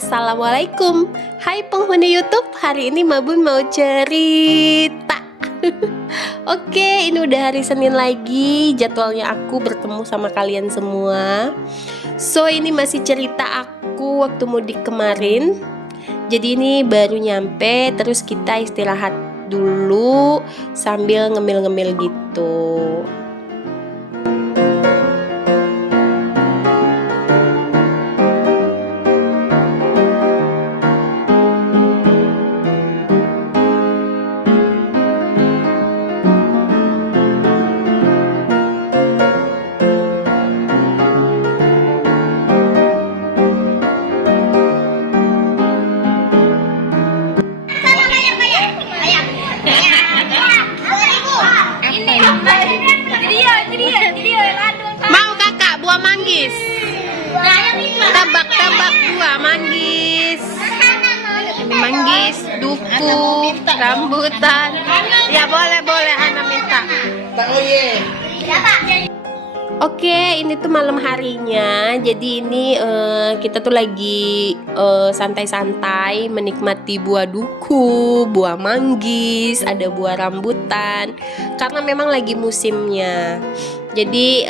Assalamualaikum. Hai penghuni YouTube, hari ini Mabun mau cerita. Oke, ini udah hari Senin lagi. Jadwalnya aku bertemu sama kalian semua. So, ini masih cerita aku waktu mudik kemarin. Jadi ini baru nyampe, terus kita istirahat dulu sambil ngemil-ngemil gitu. Mau kakak buah manggis? Tebak-tebak buah manggis. Ini manggis, duku, rambutan. Ya boleh Ana minta. Oke, ini tuh malam harinya. Jadi ini kita tuh lagi santai-santai menikmati buah duku, buah manggis, ada buah rambutan. Karena memang lagi musimnya. Jadi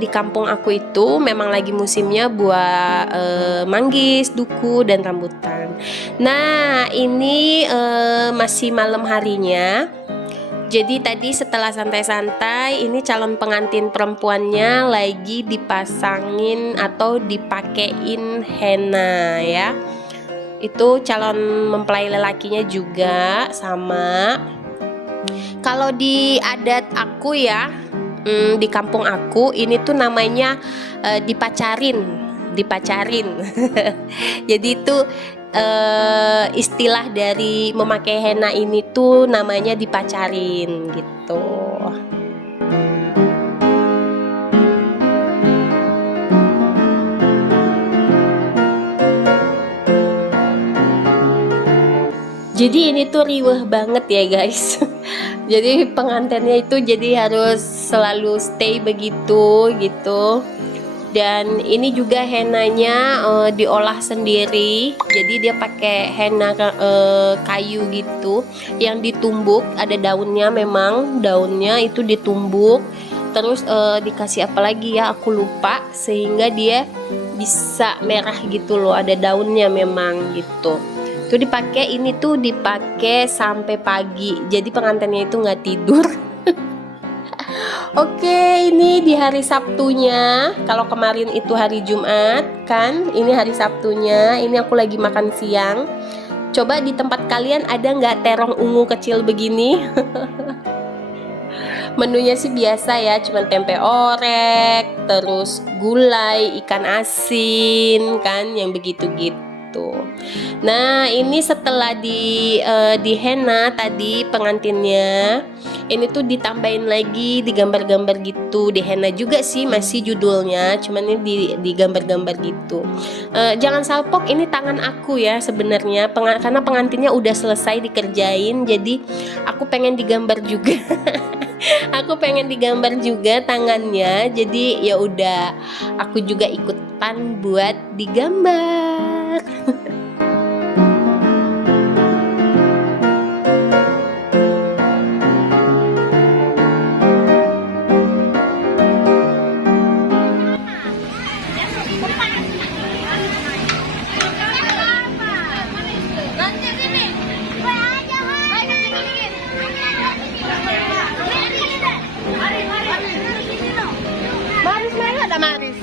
di kampung aku itu memang lagi musimnya buah manggis, duku, dan rambutan. Nah, ini masih malam harinya. Jadi tadi setelah santai-santai, ini calon pengantin perempuannya lagi dipasangin atau dipakein henna ya. Itu calon mempelai lelakinya juga sama. Kalau di adat aku ya, di kampung aku ini tuh namanya dipacarin. Jadi itu istilah dari memakai henna ini tuh namanya dipacarin gitu. Jadi ini tuh riweh banget ya guys. Jadi pengantinnya itu jadi harus selalu stay begitu gitu. Dan ini juga hennanya diolah sendiri. Jadi dia pakai henna kayu gitu yang ditumbuk, ada daunnya, memang daunnya itu ditumbuk. Terus dikasih apa lagi ya, aku lupa, sehingga dia bisa merah gitu loh, ada daunnya memang gitu. Itu dipakai, ini tuh dipakai sampai pagi. Jadi pengantinnya itu nggak tidur. Oke, ini di hari Sabtunya. Kalau kemarin itu hari Jumat kan, ini hari Sabtunya. Ini aku lagi makan siang. Coba di tempat kalian ada nggak terong ungu kecil begini? Menunya sih biasa ya, cuman tempe orek, terus gulai, ikan asin kan, yang begitu-gitu. Nah, ini setelah di henna tadi pengantinnya, ini tuh ditambahin lagi, digambar-gambar gitu. Di henna juga sih, masih judulnya, cuman ini digambar-gambar gitu. Jangan salpok, ini tangan aku ya sebenarnya, karena pengantinnya udah selesai dikerjain, jadi aku pengen digambar juga. Aku pengen digambar juga tangannya, jadi ya udah, aku juga ikutan buat digambar. Maris.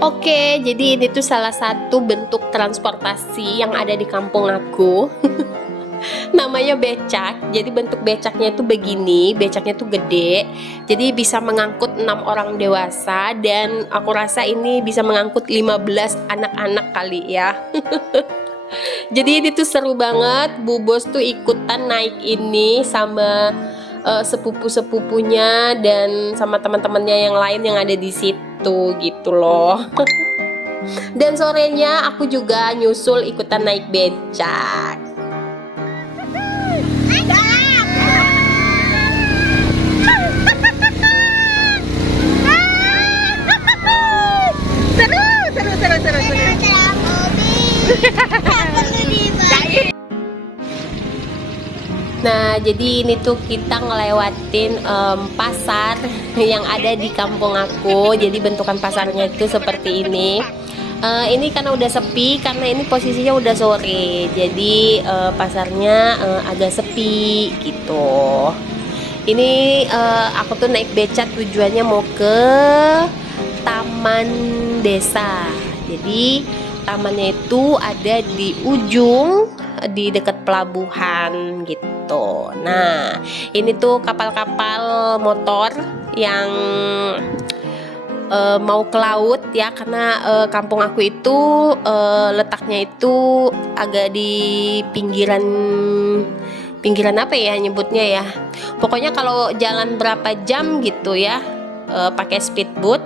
Oke, jadi ini tuh salah satu bentuk transportasi yang ada di kampung aku. Namanya becak. Jadi bentuk becaknya itu begini, becaknya tuh gede. Jadi bisa mengangkut 6 orang dewasa, dan aku rasa ini bisa mengangkut 15 anak-anak kali ya. Jadi ini tuh seru banget. Bu Bos tuh ikutan naik ini sama sepupu-sepupunya dan sama teman-temannya yang lain yang ada di situ gitu loh. Dan sorenya aku juga nyusul ikutan naik becak. Nah, jadi ini tuh kita ngelewatin pasar yang ada di kampung aku. Jadi bentukan pasarnya itu seperti ini. Ini karena udah sepi, karena ini posisinya udah sore. Jadi pasarnya agak sepi gitu. Ini aku tuh naik becak tujuannya mau ke taman desa. Jadi tamannya itu ada di ujung, di dekat pelabuhan gitu. Nah, ini tuh kapal-kapal motor yang mau ke laut ya, karena kampung aku itu letaknya itu agak di pinggiran apa ya nyebutnya ya. Pokoknya kalau jalan berapa jam gitu ya, pakai speedboat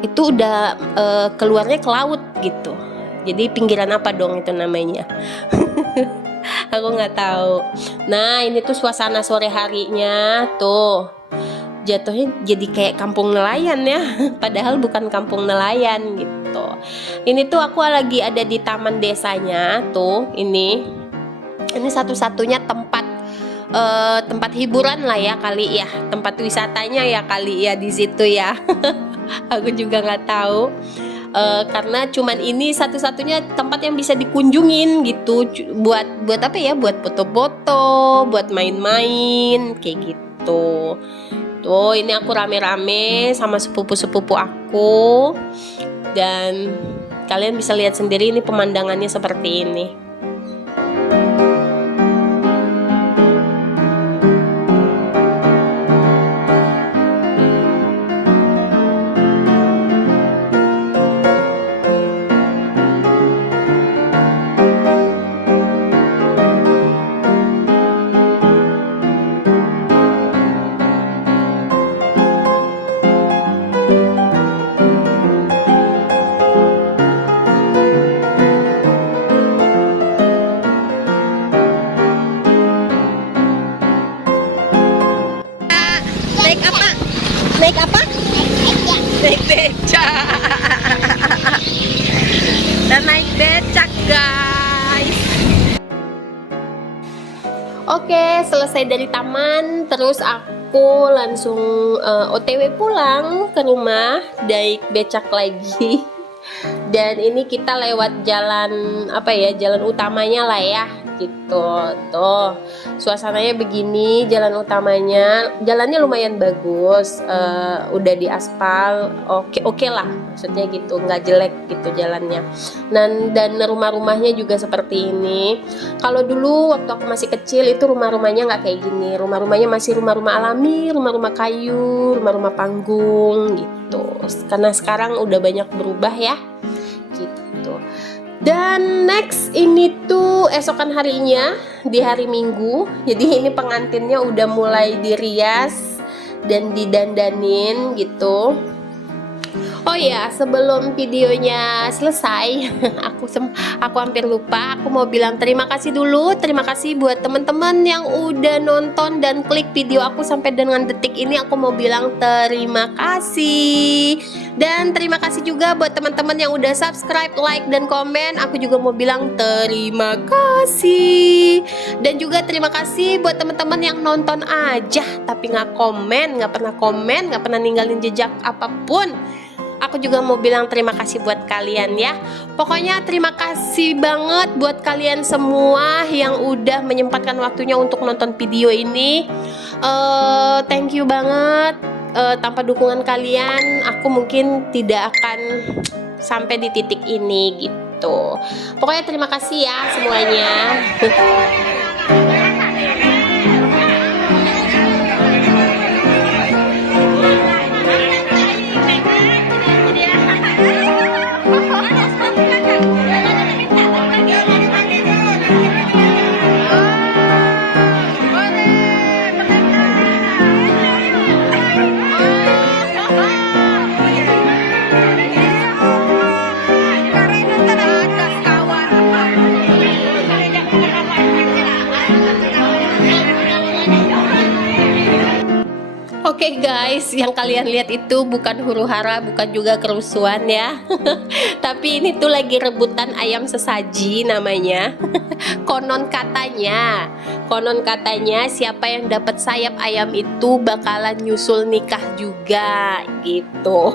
itu udah keluarnya ke laut gitu. Jadi pinggiran apa dong itu namanya? Aku nggak tahu. Nah, ini tuh suasana sore harinya tuh jatuhnya jadi kayak kampung nelayan ya. Padahal bukan kampung nelayan gitu. Ini tuh aku lagi ada di taman desanya tuh. Ini satu-satunya tempat hiburan lah ya kali ya, tempat wisatanya ya kali ya di situ ya. Aku juga nggak tahu. Karena cuman ini satu-satunya tempat yang bisa dikunjungin gitu, buat apa ya, buat foto-foto, buat main-main kayak gitu. Tuh ini aku rame-rame sama sepupu-sepupu aku, dan kalian bisa lihat sendiri ini pemandangannya seperti ini. Naik apa? Naik becak. Dan naik becak guys. Oke, selesai dari taman, terus aku langsung OTW pulang ke rumah, naik becak lagi. Dan ini kita lewat jalan apa ya, jalan utamanya lah ya gitu. Tuh suasananya begini, jalan utamanya, jalannya lumayan bagus, udah diaspal, oke lah, maksudnya gitu, nggak jelek gitu jalannya. Dan rumah-rumahnya juga seperti ini. Kalau dulu waktu aku masih kecil itu rumah-rumahnya nggak kayak gini, rumah-rumahnya masih rumah-rumah alami, rumah-rumah kayu, rumah-rumah panggung gitu. Karena sekarang udah banyak berubah ya gitu. Dan next ini tuh esokan harinya, di hari Minggu. Jadi ini pengantinnya udah mulai dirias dan didandanin gitu. Oh ya, sebelum videonya selesai, aku hampir lupa. Aku mau bilang terima kasih dulu. Terima kasih buat teman-teman yang udah nonton dan klik video aku sampai dengan detik ini. Aku mau bilang terima kasih. Dan terima kasih juga buat teman-teman yang udah subscribe, like, dan komen. Aku juga mau bilang terima kasih. Dan juga terima kasih buat teman-teman yang nonton aja tapi nggak pernah ninggalin jejak apapun. Aku juga mau bilang terima kasih buat kalian ya. Pokoknya terima kasih banget buat kalian semua yang udah menyempatkan waktunya untuk nonton video ini. Thank you banget. Tanpa dukungan kalian, aku mungkin tidak akan sampai di titik ini gitu. Pokoknya terima kasih ya semuanya. guys, yang kalian lihat itu bukan huru-hara, bukan juga kerusuhan ya. Tapi ini tuh lagi rebutan ayam sesaji namanya. Konon katanya siapa yang dapat sayap ayam itu bakalan nyusul nikah juga gitu.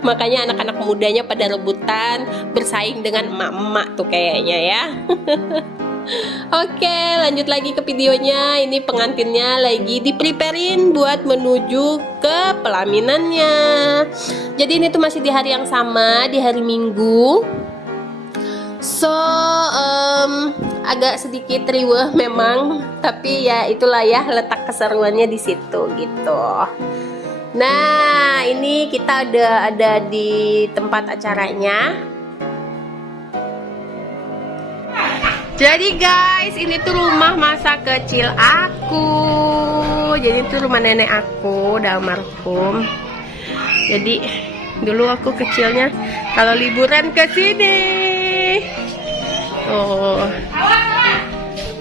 Makanya anak-anak mudanya pada rebutan bersaing dengan emak-emak tuh kayaknya ya. Oke, lanjut lagi ke videonya. Ini pengantinnya lagi dipreparein buat menuju ke pelaminannya. Jadi ini tuh masih di hari yang sama, di hari Minggu. So, agak sedikit riweh memang, tapi ya itulah ya letak keseruannya di situ gitu. Nah, ini kita udah ada di tempat acaranya. Jadi guys, ini tuh rumah masa kecil aku. Jadi itu rumah nenek aku, udah almarhum. Jadi dulu aku kecilnya kalau liburan ke sini. Oh,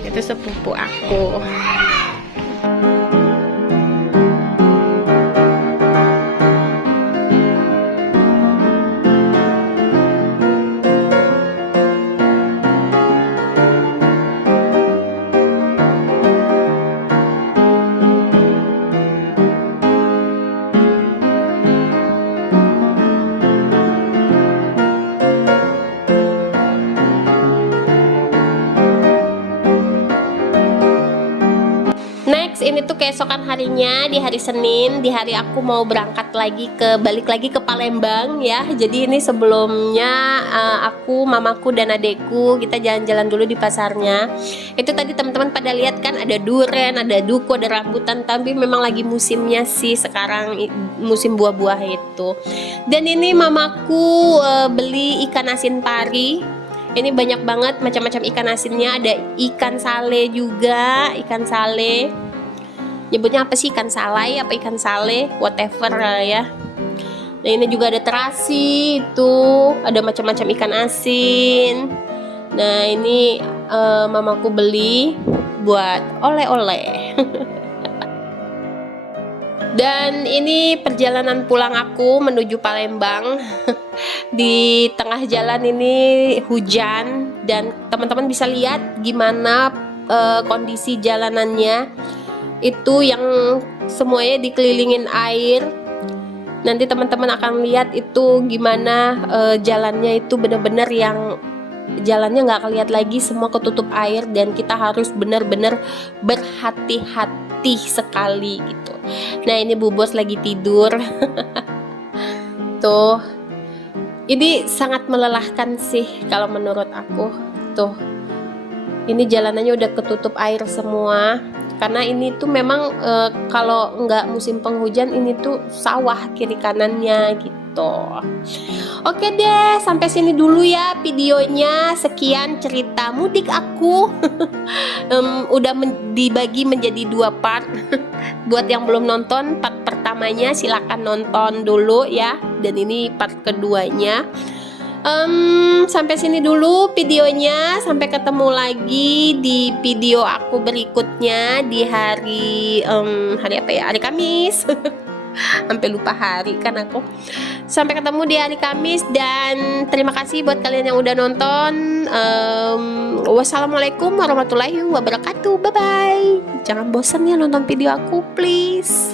itu sepupu aku. Ini tuh keesokan harinya, di hari Senin, di hari aku mau berangkat lagi balik lagi ke Palembang ya. Jadi ini sebelumnya aku, mamaku dan adekku kita jalan-jalan dulu di pasarnya. Itu tadi teman-teman pada lihat kan ada duren, ada duku, ada rambutan, tapi memang lagi musimnya sih sekarang, musim buah-buah itu. Dan ini mamaku beli ikan asin pari. Ini banyak banget macam-macam ikan asinnya, ada ikan sale juga, ikan sale. Nyebutnya apa sih, ikan salai apa ikan sale, whatever ya. Nah ini juga ada terasi, itu ada macam-macam ikan asin. Nah ini mamaku beli buat oleh-oleh. Dan ini perjalanan pulang aku menuju Palembang. Di tengah jalan ini hujan dan teman-teman bisa lihat gimana kondisi jalanannya. Itu yang semuanya dikelilingin air. Nanti teman-teman akan lihat itu gimana jalannya itu benar-benar yang jalannya nggak kelihatan lagi, semua ketutup air dan kita harus benar-benar berhati-hati sekali gitu. Nah ini Bu Bos lagi tidur. Tuh, ini sangat melelahkan sih kalau menurut aku. Tuh, ini jalanannya udah ketutup air semua. Karena ini tuh memang kalau nggak musim penghujan ini tuh sawah kiri kanannya gitu. Oke deh, sampai sini dulu ya videonya. Sekian cerita mudik aku. Udah dibagi menjadi 2 part. Buat yang belum nonton part pertamanya silakan nonton dulu ya. Dan ini part keduanya. Sampai sini dulu videonya. Sampai ketemu lagi di video aku berikutnya di hari apa ya, hari Kamis. Sampai lupa hari kan aku. Sampai ketemu di hari Kamis. Dan terima kasih buat kalian yang udah nonton. Wassalamualaikum warahmatullahi wabarakatuh. Bye bye. Jangan bosan ya nonton video aku please.